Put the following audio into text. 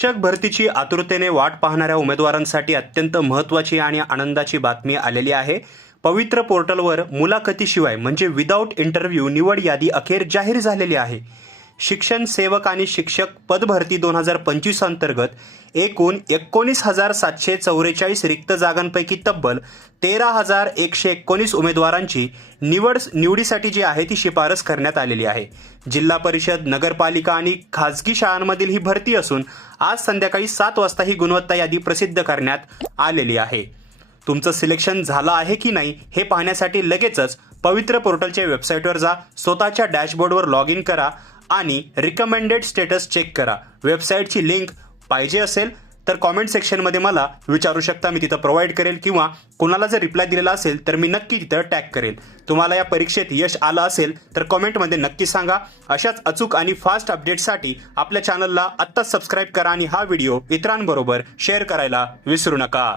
शिक्षक भरतीची आतुरतेने वाट पाहणाऱ्या उमेदवारांसाठी अत्यंत महत्त्वाची आणि आनंदाची बातमी आलेली आहे। पवित्र पोर्टलवर मुलाखतीशिवाय म्हणजे विदाऊट इंटरव्ह्यू निवड यादी अखेर जाहीर झालेली आहे। शिक्षण सेवक आणि शिक्षक पदभरती 2025 अंतर्गत एकूण 19,744 रिक्त जागांपैकी तब्बल 13,119 उमेदवारांची निवडीसाठी जी आहे ती शिफारस करण्यात आलेली आहे। जिल्हा परिषद, नगरपालिका आणि खासगी शाळांमधील ही भरती असून आज संध्याकाळी 7 वाजता ही गुणवत्ता यादी प्रसिद्ध करण्यात आलेली आहे। तुमचं सिलेक्शन झालं आहे की नाही हे पाहण्यासाठी लगेचच पवित्र पोर्टलच्या वेबसाईटवर जा, स्वतःच्या डॅशबोर्डवर लॉग इन करा आणि रिकमेंडेड स्टेटस चेक करा। वेबसाईटची लिंक पाहिजे असेल तर कॉमेंट सेक्शनमध्ये मला विचारू शकता, मी तिथं प्रोव्हाइड करेल किंवा कोणाला जर रिप्लाय दिलेला असेल तर मी नक्की तिथं टॅग करेल। तुम्हाला या परीक्षेत यश आलं असेल तर कॉमेंटमध्ये नक्की सांगा। अशाच अचूक आणि फास्ट अपडेट्ससाठी आपल्या चॅनलला आत्ताच सबस्क्राईब करा आणि हा व्हिडिओ इतरांबरोबर शेअर करायला विसरू नका।